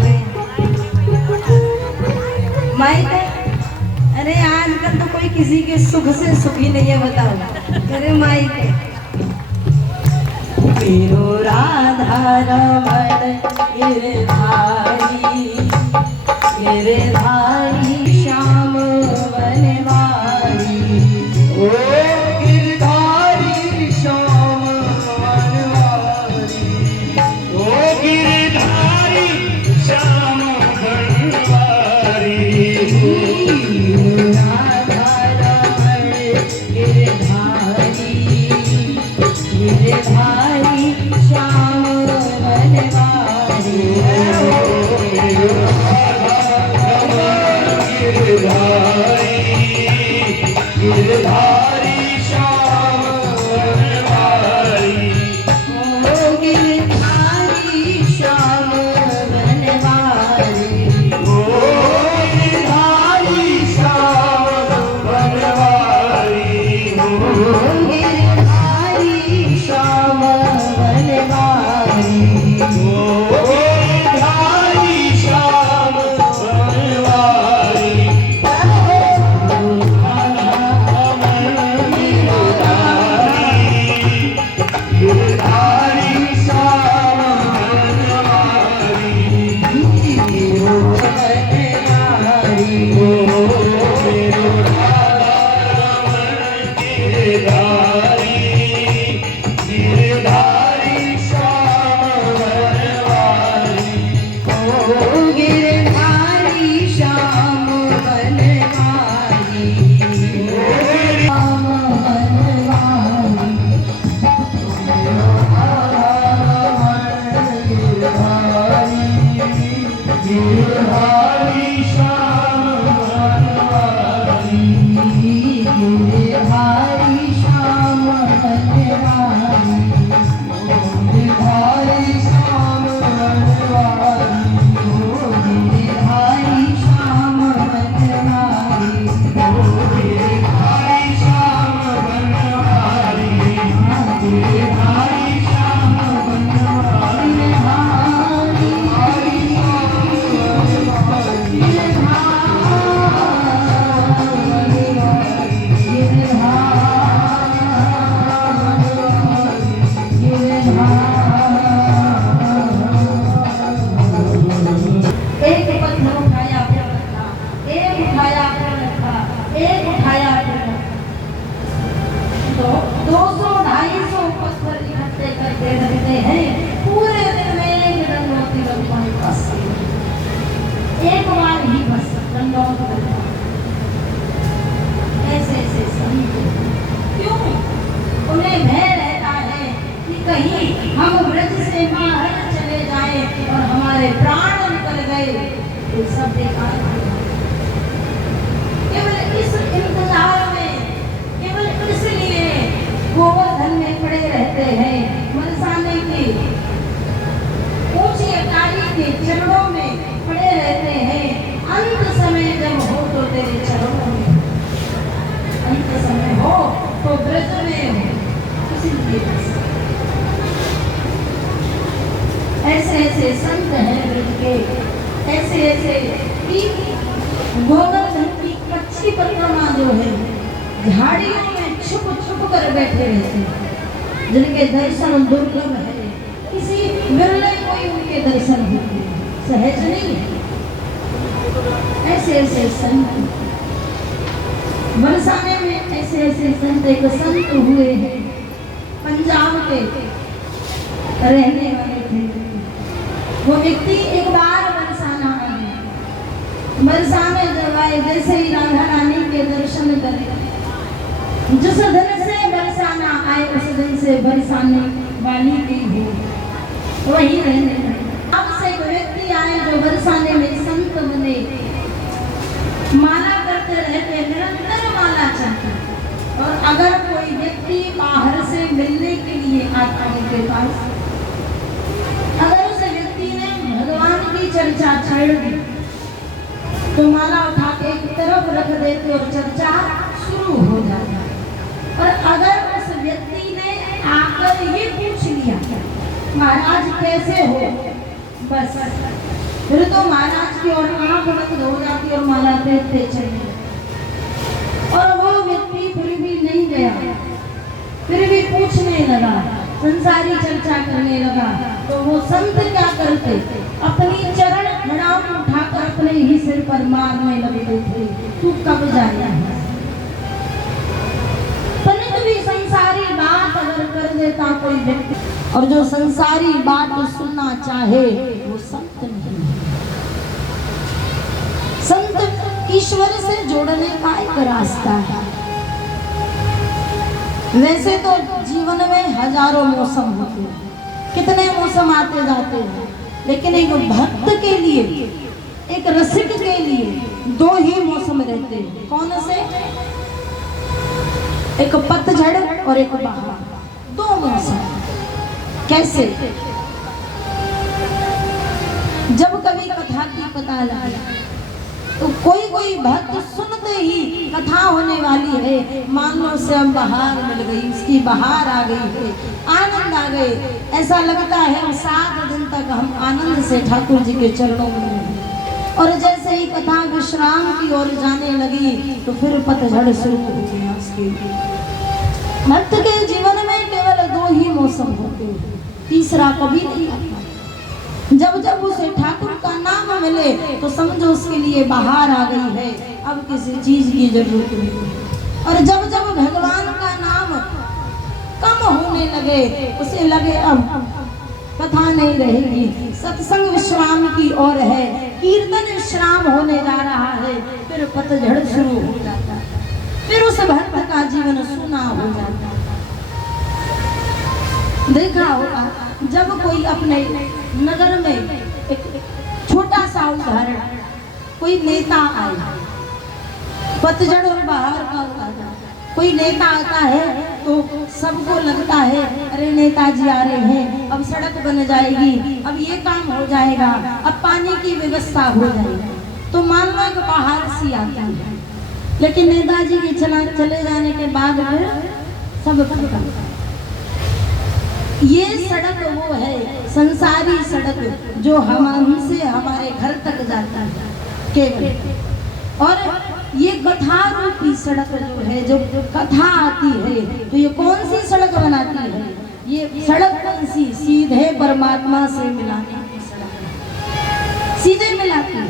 पे माइक। अरे आजकल तो कोई किसी के सुख से सुखी नहीं है, बताओ। अरे माइक मेरो राधा रमण गिरधारी, गिरधारी श्याम वनवारी। ओ गिरधारी श्याम वनवारी, ओ गिरधारी श्याम वनवारी। राधा रमण गिरधारी, गिरधारी श्याम वनवारी। गिरधारी श्याम वनवारी, ओ गिरधारी श्याम वनवारी। ओ गिरधारी श्याम वनवारी, ओ गिरधारी श्याम वनवारी। ओ गिरधारी श्याम वनवारी। गिरधारी श्याम वनवारी, ओ मेरो राधा रमण गिरधारी, गिरधारी श्याम वनवारी। ओ गिरधारी श्याम वनवारी, श्याम वनवारी। गिरधारी श्याम वनवारी, गिरधारी श्याम वनवारी। गिरधारी श्याम वनवारी, गिरधारी श्याम वनवारी। गिरधारी श्याम वनवारी, गिरधारी श्याम वनवारी। एक पत्थर उठाया फिर रखा, एक उठाया फिर रखा, एक उठाया फिर रखा। तो 200-250 पत्थर इकट्ठे करते रहते हैं। पूरे दिन में एक रंगवती रंगों बस एक बार ही बस रंगों ऐसे ऐसे समझो। क्यों? उन्हें भय रहता है कि कहीं हम ब्रज से बाहर चले जाएं और हमारे प्राण निकल गए तो सब बेकार हो जाए। केवल इस इंतजार में, केवल इसलिए गोवर्धन में पड़े रहते हैं, मनसाने की ऊंची अटारी के चरणों में पड़े रहते हैं। अंत समय जब हो तो तेरे चरणों में, अंत समय हो तो ब्रज में हो, इसीलिए ऐसे ऐसे संत हैं ब्रज के, ऐसे ऐसे कि गोवर्धन की कच्ची परिक्रमा जो है झाड़ियों में छुप छुप कर बैठे रहते हैं, जिनके दर्शन दुर्लभ है। किसी विरले कोई उनके दर्शन होते हैं, सहज नहीं है। ऐसे ऐसे संत बरसाने में, ऐसे ऐसे संत एक संत हुए हैं पंजाब के रहने वाले थे। वो व्यक्ति एक बार बरसाना आए, बरसाने जब आए, जैसे ही राधा रानी के दर्शन करे, जिस दिन से बरसाना आए उस दिन से बरसाने वाली भी हो वही रहने लगे। अब से एक व्यक्ति आए जो बरसाने में संत बने, माला करते रहते, निरंतर माला चलती। और अगर कोई व्यक्ति बाहर से मिलने के लिए आता उनके पास, अगर उस व्यक्ति ने भगवान की चर्चा छेड़ दी तो माला उठा के एक तरफ रख देते और चर्चा शुरू हो जाती। और अगर उस व्यक्ति ने आकर ये पूछ लिया महाराज कैसे हो, बस फिर तो महाराज की ओर आंख बंद हो जाती और महाराज देखते चले। और वो व्यक्ति फिर भी नहीं गया, फिर भी पूछने लगा, संसारी चर्चा करने लगा। तो वो संत क्या करते, अपनी चरण घड़ाम उठाकर अपने ही सिर पर मारने लगते थे, तू कब जाएगा। परंतु भी संसारी बात अगर कर देता कोई व्यक्ति, और जो संसारी बात सुनना चाहे वो संत नहीं। संत ईश्वर से जोड़ने का एक रास्ता है। वैसे तो जीवन में हजारों मौसम होते हैं, कितने मौसम आते जाते हैं, लेकिन एक भक्त के लिए, एक रसिक के लिए दो ही मौसम रहते हैं। कौन से? एक पतझड़ और एक बहार, दो मौसम। कैसे? जब कभी कथा की पता लगे तो कोई भक्त सुनते ही कथा होने वाली है, मान लो उसे हम बहार मिल गई, उसकी बहार आ गई है, आनंद आ गए, ऐसा लगता है 7 दिन तक हम आनंद से ठाकुर जी के चरणों में रहे। और जैसे ही कथा विश्राम की ओर जाने लगी तो फिर पतझड़ शुरू हो गया उसके लिए। भक्त के जीवन में केवल 2 ही मौसम होते हैं, तीसरा कभी नहीं आता। जब जब उसे ठाकुर का नाम मिले तो समझो उसके लिए बाहर आ गई है, अब किसी चीज की जरूरत नहीं। और जब जब भगवान का नाम कम होने लगे, उसे लगे अब कथा नहीं रहेगी, सत्संग विश्राम की ओर है, कीर्तन विश्राम होने जा रहा है, फिर पतझड़ शुरू हो जाता है, फिर उस भक्त का जीवन सूना हो जाता है। देखा होगा जब कोई अपने नगर में, एक छोटा सा उदाहरण, कोई नेता आए, पतझड़ और बहार का उदाहरण, कोई नेता आता है तो सबको लगता है अरे नेताजी आ रहे हैं, अब सड़क बन जाएगी, अब ये काम हो जाएगा, अब पानी की व्यवस्था हो जाएगी, तो मान लो एक बाहर सी आता है। लेकिन नेताजी के चले जाने के बाद फिर सब खत्म। ये सड़क वो है संसारी सड़क जो हमसे हमारे घर तक जाता है केवल। और ये कथा रूपी सड़क जो है, जो कथा आती है, तो ये कौन सी सड़क बनाती है? ये सड़क कौन सी? सीधे परमात्मा से मिलाने की सड़क, सीधे मिलाती है।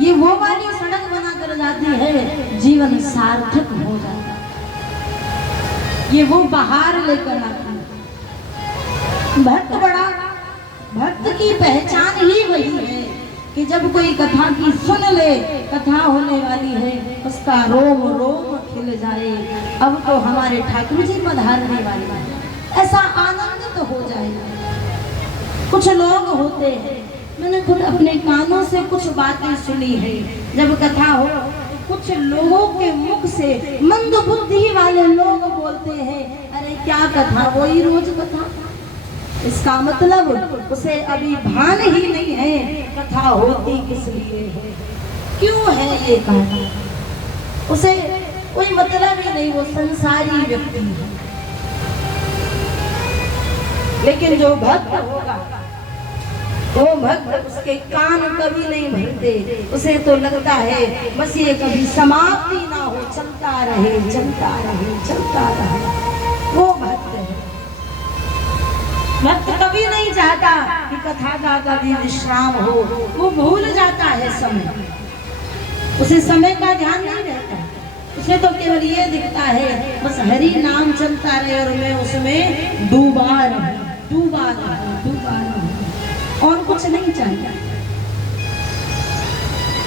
ये वो वाली सड़क बनाकर जाती है, जीवन सार्थक हो जाता है। ये वो बाहर लेकर आती है। भक्त की पहचान ही वही है कि जब कोई कथा की सुन ले, कथा होने वाली है, उसका रोम रोम खिल जाए, अब तो हमारे ठाकुर जी पधारने वाले हैं, ऐसा आनंद तो हो जाएगा। कुछ लोग होते हैं, मैंने खुद अपने कानों से कुछ बातें सुनी है, जब कथा हो कुछ लोगों के मुख से मंद बुद्धि वाले लोग बोलते हैं, अरे क्या कथा, वही रोज कथा। इसका मतलब उसे अभी भान ही नहीं है कथा होती किस लिए है, क्यों है ये कथा, उसे कोई मतलब ही नहीं, वो संसारी व्यक्ति है। लेकिन जो भक्त होगा, वो भक्त, उसके कान कभी नहीं भरते, उसे तो लगता है बस ये कभी समाप्ति ना हो, चलता रहे चलता रहे चलता रहे। वो भक्त है। भक्त कभी नहीं चाहता कि कथा का कभी विश्राम हो, वो भूल जाता है समय, उसे समय का ध्यान नहीं रहता, उसे तो केवल ये दिखता है बस हरि नाम चलता रहे और मैं उसमें डूबा रहूं, और कुछ नहीं चाहिए।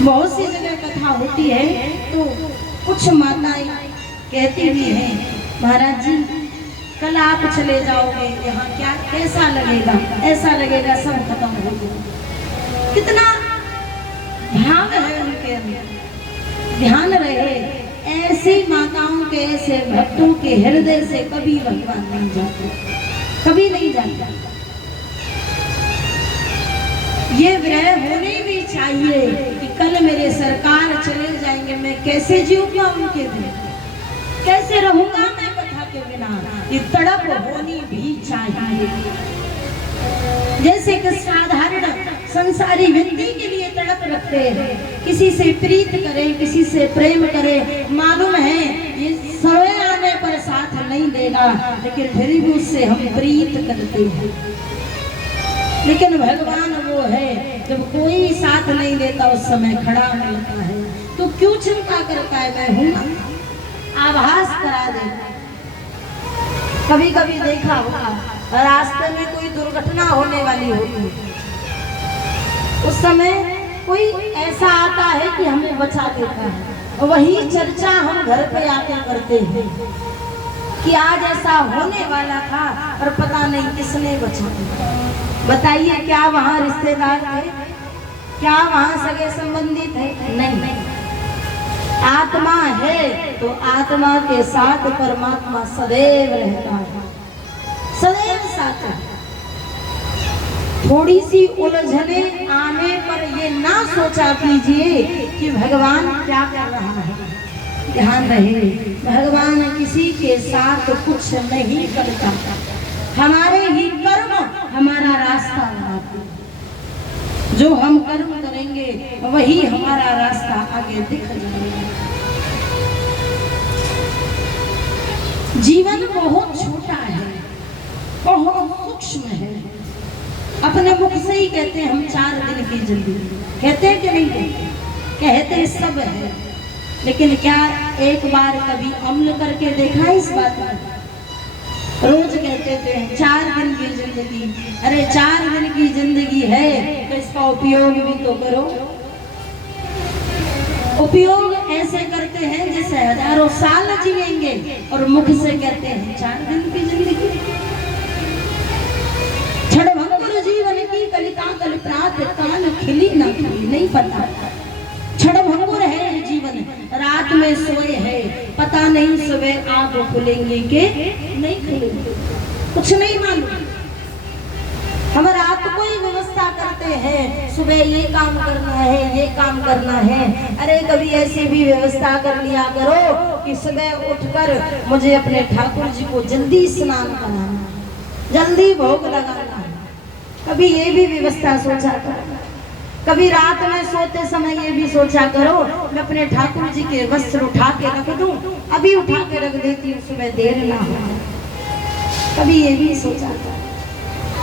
बहुत सी जगह कथा होती है तो कुछ माताएं कहती भी हैं, महाराज जी कल आप चले जाओगे, यहाँ क्या कैसा लगेगा, ऐसा लगेगा सब खत्म हो गया। कितना ध्यान है उनके अंदर, ध्यान रहे। ऐसी माताओं के, ऐसे भक्तों के हृदय से कभी भगवान नहीं जाते, कभी नहीं जाता। ये विरह होनी भी चाहिए कि कल मेरे सरकार चले जाएंगे, मैं कैसे जीऊंगा उनके बिना, कैसे रहूंगा मैं कथा के बिना। ये तड़प होनी भी चाहिए। जैसे कि साधारण संसारी व्यक्ति के लिए तड़प रखते हैं, किसी से प्रीत करें, किसी से प्रेम करें, मालूम है ये समय आने पर साथ नहीं देगा, लेकिन फिर भी उससे हम प्रीत करते हैं। लेकिन भगवान वो है जब कोई साथ नहीं देता उस समय खड़ा मिलता है, तो क्यों चिंता करता है? मैं हूं ना, आभास करा देता। कभी कभी देखा होगा रास्ते में कोई दुर्घटना होने वाली होती है, उस समय कोई ऐसा आता है कि हमें बचा देता है। वही चर्चा हम घर पे आके करते हैं कि आज ऐसा होने वाला था और पता नहीं किसने बचा दिया। बताइए, क्या वहाँ रिश्तेदार थे? क्या वहाँ सगे संबंधी थे? नहीं। आत्मा है तो आत्मा के साथ परमात्मा सदैव रहता है, सदैव साथ है। थोड़ी सी उलझने आने पर ये ना सोचा कीजिए कि भगवान क्या कर रहा है। ध्यान रहे, भगवान किसी के साथ कुछ नहीं करता, हमारे ही कर्म हमारा रास्ता बनाते हैं। जो हम कर्म करेंगे वही हमारा रास्ता आगे दिख जाएगा। जीवन बहुत छोटा है, बहुत सूक्ष्म है। अपने मुख से ही कहते हैं हम 4 दिन की जिंदगी, कहते हैं कि नहीं कहते? कहते सब है, लेकिन क्या एक बार कभी अमल करके देखा इस बात पर? रोज कहते थे 4 दिन की जिंदगी, अरे 4 दिन की जिंदगी है तो इसका उपयोग भी तो करो। उपयोग ऐसे करते हैं जैसे हजारों साल जिएंगे और मुख से कहते हैं 4 दिन की जिंदगी। क्षणभंगुर जीवन की कलिका कल्पनात कान खिली ना खिली नहीं पता। क्षणभंगुर है ये जीवन, रात में सोए है, पता नहीं सुबह आंख खुलेंगे के नहीं खुलेंगे, कुछ नहीं मालूम। हम रात को ही व्यवस्था करते हैं, सुबह ये काम करना है, ये काम करना है। अरे कभी ऐसी भी व्यवस्था कर लिया करो कि सुबह उठकर मुझे अपने ठाकुर जी को जल्दी स्नान कराना है, जल्दी भोग लगाना है। कभी ये भी व्यवस्था सोचा करो। कभी रात में सोते समय ये भी सोचा करो मैं अपने ठाकुर जी के वस्त्र उठा के रख दूं, अभी उठा के रख देती हूँ सुबह देर ना हो। कभी ये भी सोचा करो।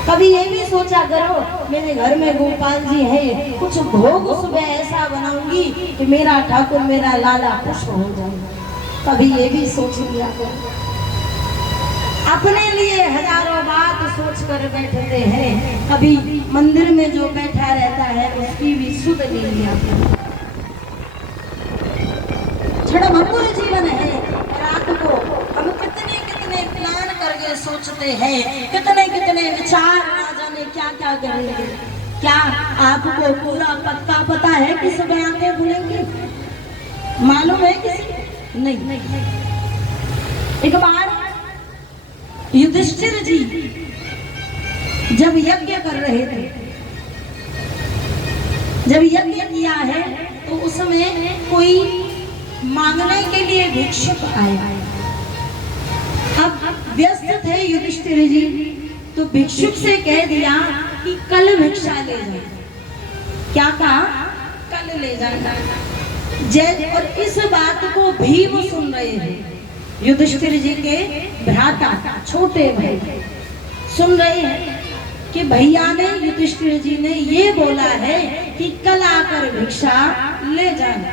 कभी ये भी सोचा करो मेरे घर में गोपाल जी है, कुछ भोग सुबह ऐसा बनाऊंगी कि मेरा ठाकुर मेरा लाला खुश हो जाए। कभी ये भी सोच लिया करो। अपने लिए हजारों बात सोच कर बैठते हैं, कभी मंदिर में जो बैठा रहता है उसकी भी सुध ले लिया। क्षणभंगुर जीवन है, रात को हम कितने कितने प्लान करके सोचते हैं, कितने कितने विचार ना जाने क्या क्या करेंगे। क्या आपको पूरा पक्का पता है कि सुबह आंखें खुलेंगे? मालूम है किसी? नहीं। एक बार युधिष्ठिर जी जब यज्ञ कर रहे थे, जब यज्ञ किया है तो उसमें कोई मांगने के लिए भिक्षुक आया। अब व्यस्त थे युधिष्ठिर जी, तो भिक्षुक से कह दिया कि कल भिक्षा ले जाए। क्या कहा? कल ले जाना। जय। और इस बात को भीम सुन रहे हैं, युधिष्ठिर जी के भ्राता छोटे भाई सुन रहे हैं कि भैया ने युधिष्ठिर जी ने ये बोला है कि कल आकर भिक्षा ले जाना।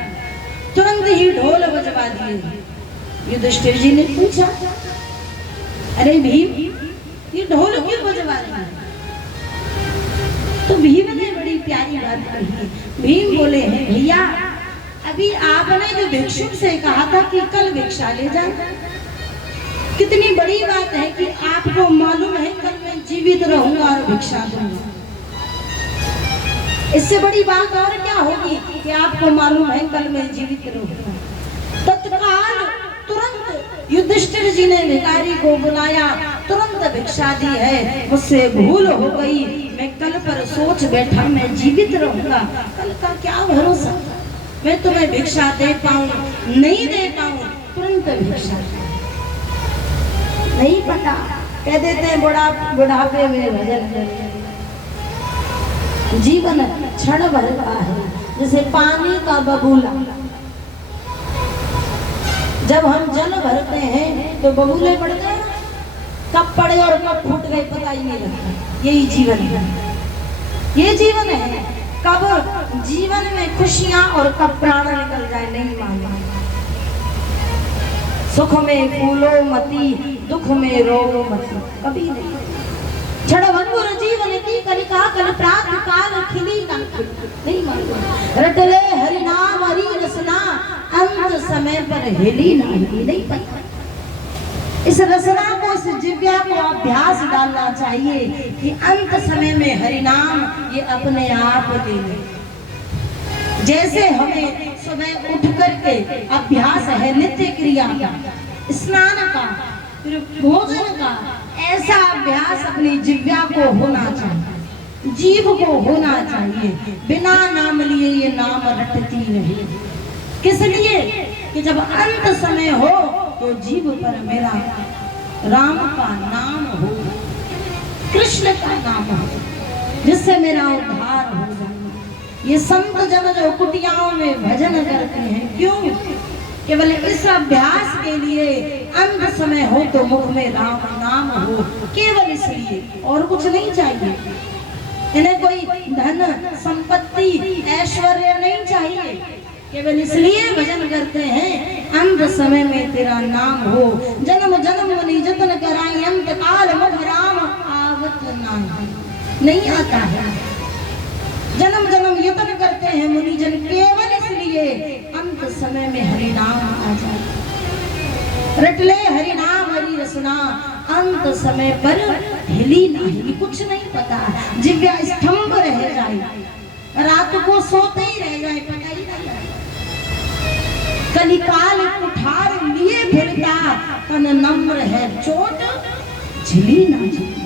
तुरंत ही ढोल बजवा दिए। युधिष्ठिर जी ने पूछा, अरे भीम ये ढोल क्यों बजवा रहे हैं? तो भीम ने बड़ी प्यारी बात कही। भीम बोले हैं भैया अभी आपने जो भिक्षुक से कहा था कि कल भिक्षा ले जाए, कितनी बड़ी बात है कि आपको मालूम है कल मैं जीवित रहूंगा और भिक्षा दूंगा। इससे बड़ी बात और क्या होगी कि आपको मालूम है कल मैं जीवित रहूंगा। तत्काल तुरंत युधिष्ठिर जी ने भिखारी को बुलाया, तुरंत भिक्षा दी है। मुझसे भूल हो गई, मैं कल पर सोच बैठा मैं जीवित रहूंगा, कल का क्या भरोसा, मैं तुम्हें भिक्षा दे पाऊं नहीं दे पाऊं। तुरंत भिक्षा नहीं पता, कह देते हैं बुढ़ापे में भजन करते। जीवन क्षण भर का है, जैसे पानी का बबूला। जब हम जल भरते हैं तो बबूले पड़ते हैं, कब पड़े और कब फूट गए पता ही नहीं लगता। यही जीवन है, ये जीवन है। कब जीवन में खुशियां और कब प्राण निकल जाए नहीं मालूम। सुख में फूलो मती, दुख में रोवो मती, कभी नहीं। क्षणभंगुर जीवन की कलिका कल प्रात काल खिली ना नहीं मालूम। रटले हरि नाम हरि रसना, अंत समय पर हिली ना हिली नहीं पता। इस रसना को, इस जिव्या को अभ्यास डालना चाहिए कि अंत समय में हरि नाम ये अपने आप ले ले। जैसे हमें सुबह उठ करके अभ्यास है नित्य क्रिया का, स्नान का, फिर भोजन का, ऐसा अभ्यास अपनी जिव्या को होना चाहिए, जीव को होना चाहिए। बिना नाम लिए ये नाम रटती रहे। किस लिए? कि जब अंत समय हो तो जीव पर मेरा राम का नाम हो, कृष्ण का नाम हो, जिससे मेरा उद्धार हो जाए। ये संत जन जो कुटियाओं में भजन करते हैं, क्यों? केवल इस अभ्यास के लिए अंत समय हो तो मुख में राम नाम हो, केवल इसलिए, और कुछ नहीं चाहिए। इन्हें कोई धन संपत्ति ऐश्वर्य नहीं चाहिए, केवल इसलिए भजन करते हैं अंत समय में तेरा नाम हो। जन्म जन्म मुनि जतन कराई, अंत काल मुख राम आवत नहीं आता है। जन्म जन्म यत्न करते हैं मुनि जन केवल इसलिए अंत समय में हरि नाम आ जाए। रटले हरि नाम हरि रसना, अंत समय पर हिली ना हिली, कुछ नहीं पता। जिव्या स्तंभ रह जाए, रात को सोते ही रह जाए, पता ही नहीं लगे। कलिकाल कुठार लिए फिरता, तन नम्र है चोट झिली ना झिली।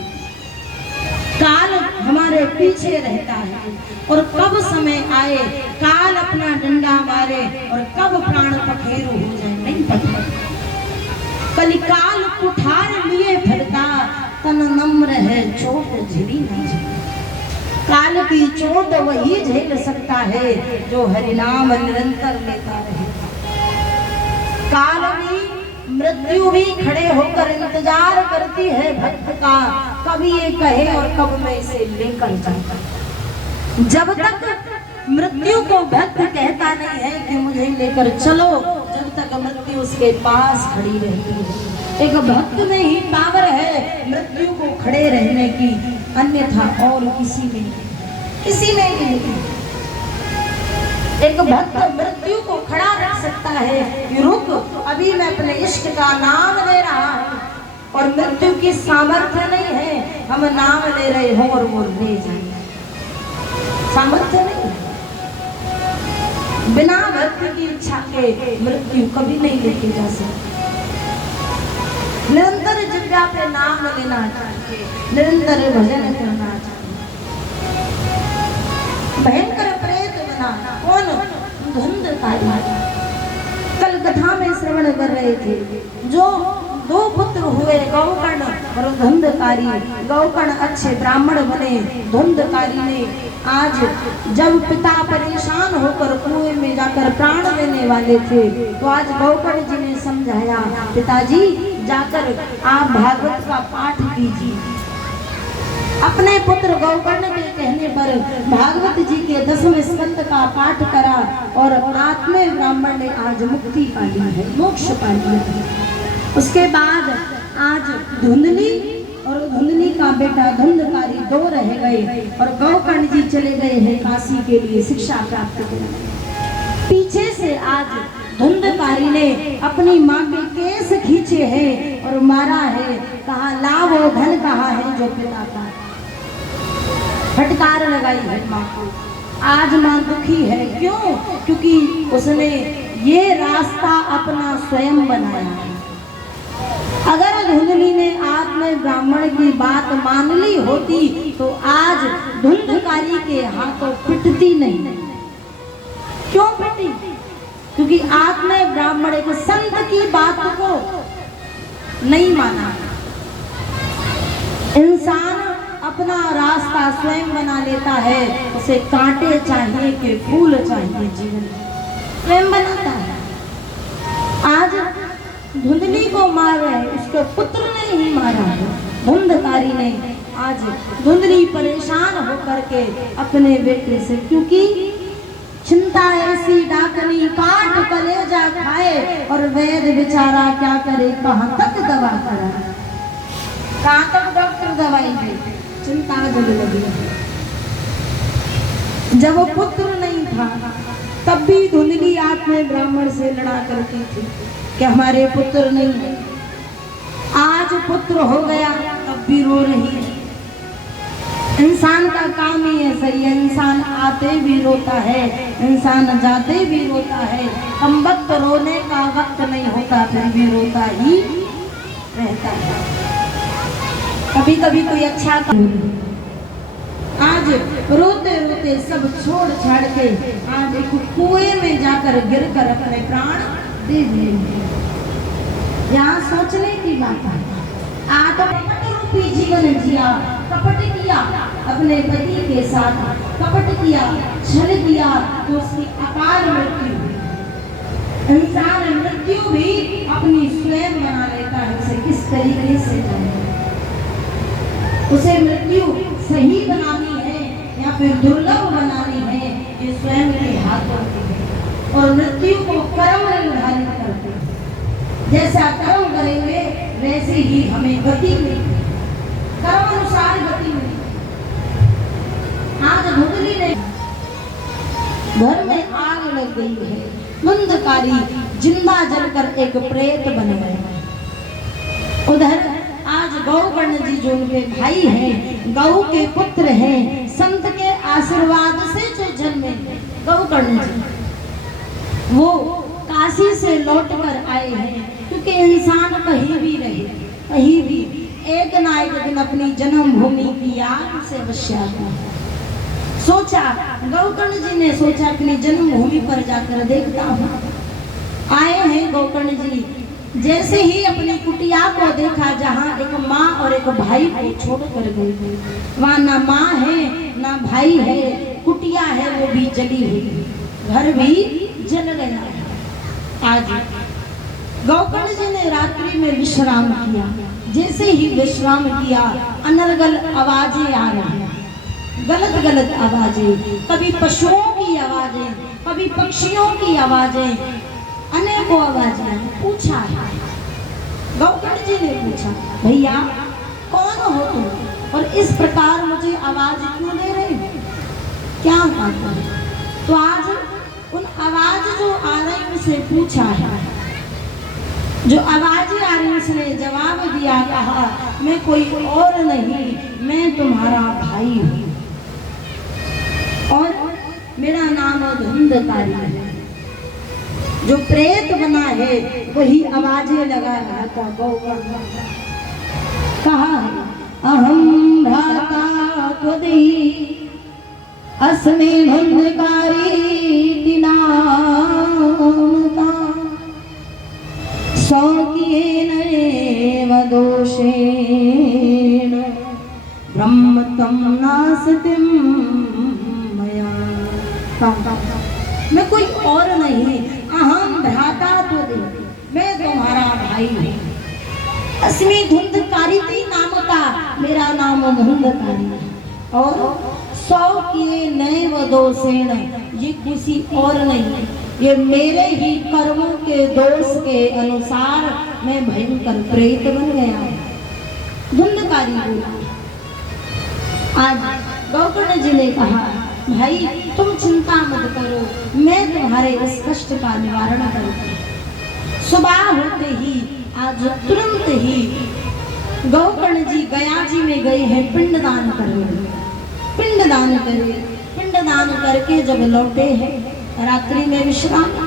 काल हमारे पीछे रहता है और कब समय आए काल अपना डंडा मारे और कब प्राण पखेरु हो जाए नहीं पता। कलिकाल कुठार लिए फिरता, तन नम्र है चोट झिली ना झिली। काल की चोट वही झेल सकता है जो हरिनाम निरंतर लेता रहे। काल भी, मृत्यु भी खड़े होकर इंतजार करती है भक्त का, कभी ये कहे और कब मैं इसे लेकर जाऊं। जब तक मृत्यु को भक्त कहता नहीं है कि मुझे लेकर चलो, जब तक मृत्यु उसके पास खड़ी रहती है। एक भक्त में ही पावर है मृत्यु को खड़े रहने की, अन्यथा और किसी में भी नहीं। एक भक्त मृत्यु को खड़ा रख सकता है कि रुक, अभी मैं अपने इष्ट का नाम ले रहा हूं, और मृत्यु की सामर्थ्य नहीं है हम नाम ले रहे हो और वो ले जाए, सामर्थ्य नहीं। बिना भक्त की इच्छा के मृत्यु कभी नहीं लेके जा सकती। निरंतर जिव्या पे नाम लेना चाहिए, निरंतर भजन करना चाहिए। भयंकर प्रेत बना कौन? धुंधकारी। कल कथा में श्रवण कर रहे थे, जो दो पुत्र हुए गौकर्ण और धुंधकारी। गौकर्ण अच्छे ब्राह्मण बने, धुंधकारी ने आज जब पिता परेशान होकर कुएं में जाकर प्राण देने वाले थे, तो आज गौकर्ण जी ने समझाया, पिताजी जाकर आप भागवत का पाठ कीजिए। अपने पुत्र गौकर्ण के कहने पर भागवत जी के 10वें स्कंद का पाठ करा और आत्मे ब्राह्मण ने आज मुक्ति पा ली है, मोक्ष पा लिया है। उसके बाद आज धुंधली और धुंधली का बेटा धुंधकारी 2 रह गए और गौकर्ण जी चले गए हैं काशी के लिए शिक्षा प्राप्त करने। पीछे से आज धुंधकारी ने अपनी माँ के केस खींचे हैं और मारा है, कहा लाओ धन कहा है जो पिता का। फटकार लगाई है माँ को। आज माँ दुखी है, क्यों? क्योंकि उसने ये रास्ता अपना स्वयं बनाया है। अगर धुंधली ने आत्म ब्राह्मण की बात मान ली होती तो आज धुंधकारी के हाथों पिटती नहीं। क्यों पिटी? क्योंकि आत्म ब्राह्मण एक संत की बात को नहीं माना। इंसान अपना रास्ता स्वयं बना लेता है, उसे कांटे चाहिए कि फूल चाहिए, जीवन स्वयं बनाता है। आज धुंधली को मार रहे, उसके पुत्र ने ही मारा है, धुंधकारी ने। आज धुंधली परेशान होकर के अपने बेटे से, क्योंकि चिंता ऐसी डाकनी काट कलेजा खाए, और वैद्य बेचारा क्या करे, कहाँ तक दवा कराए, कहाँ तक डॉक्टर दवाई दे, चिंता जग लगी। जब वो पुत्र नहीं था तब भी धुंधली आत्मा ब्राह्मण से लड़ा करती थी कि हमारे पुत्र नहीं है। आज पुत्र हो गया तब भी रो रही है। इंसान का काम ही है, सही है, इंसान आते भी रोता है, इंसान जाते भी रोता है। हम वक्त रोने का वक्त नहीं होता, फिर भी रोता ही रहता है। कभी कभी कोई अच्छा आज रोते रोते सब छोड़ छाड़ के आज एक कुएं में जाकर गिरकर अपने प्राण दे दिए। यहाँ सोचने की बात है। आज कपट रूपी जीवन जिया, कपट किया अपने पति के साथ, कपट किया, छल किया, तो उसकी अकाल मृत्यु हुई। इंसान मृत्यु भी अपनी स्वयं बना लेता है, उसे किस तरीके से करे। उसे मृत्यु सही बनानी है या फिर दुर्लभ बनानी है, ये स्वयं के हाथों में है। और मृत्यु को कर्म निर्धारित करते हैं। जैसा कर्म करेंगे वैसे ही हमें गति मिलेगी, कर्म अनुसार गति मिलेगी। आज धुंधली ने घर में आग लग गई है, धुंधकारी जिंदा जलकर एक प्रेत बन गए। उधर आज गौकर्ण जी जो उनके भाई हैं, गौ के पुत्र हैं, संत के आशीर्वाद से जो जन्मे गौकर्ण जी, वो काशी से लौटकर आए हैं। क्योंकि इंसान कहीं भी रहे, कहीं भी एक ना एक दिन अपनी जन्मभूमि की याद से अवश्य सोचा, गौकर्ण जी ने सोचा अपनी जन्मभूमि पर जाकर देखता हूँ। आए हैं गौकर्ण जी, जैसे ही अपनी कुटिया को देखा जहाँ एक माँ और एक भाई को छोड़ कर गई, वहाँ ना माँ है ना भाई है, कुटिया है वो भी जली हुई, घर भी जल गया है। आज गौकर्ण जी ने रात्रि में विश्राम किया। जैसे ही विश्राम किया, अनर्गल आवाजें आ रही हैं, गलत गलत आवाजें, कभी पशुओं की आवाजें, कभी पक्षियों की आवाजें, अनेकों आवाजें। पूछा, गौकर्ण जी ने पूछा, भैया कौन हो तुम और इस प्रकार मुझे आवाज क्यों दे रहे हो, क्या बात है? तो आज उन आवाज जो आ रही उसे पूछा है, जो आवाजें आ रही उसने जवाब दिया, कहा मैं कोई और नहीं, मैं तुम्हारा भाई हूँ और मेरा नाम धुंधकारी है। जो प्रेत बना है वही आवाजें लगा रहा था। गौकर्ण कहा, अहम भ्राता त्वदि अस्मि धुंधकारी नामता, स्वकीयेन एव दोषेण ब्रह्म त्वं नासतिं मया। मैं कोई और नहीं, अहम भ्राता त्वदि, मैं तुम्हारा भाई हूँ। अस्मि धुंधकारी नामता, मेरा नाम धुंधकारी है। और स्वकीयेनैव दोषेण, ये किसी और नहीं, ये मेरे ही कर्मों के दोष के अनुसार मैं भयंकर प्रेत बन गया हूँ। धुंधकारी बोला। आज गौकर्ण जी ने कहा, भाई तुम चिंता मत करो, मैं तुम्हारे इस कष्ट का निवारण करूंगी। सुबह होते ही आज तुरंत ही गौकर्ण जी गया जी में गए हैं पिंडदान करने। पिंडदान करे, पिंडदान करके जब लौटे हैं, रात्रि में विश्राम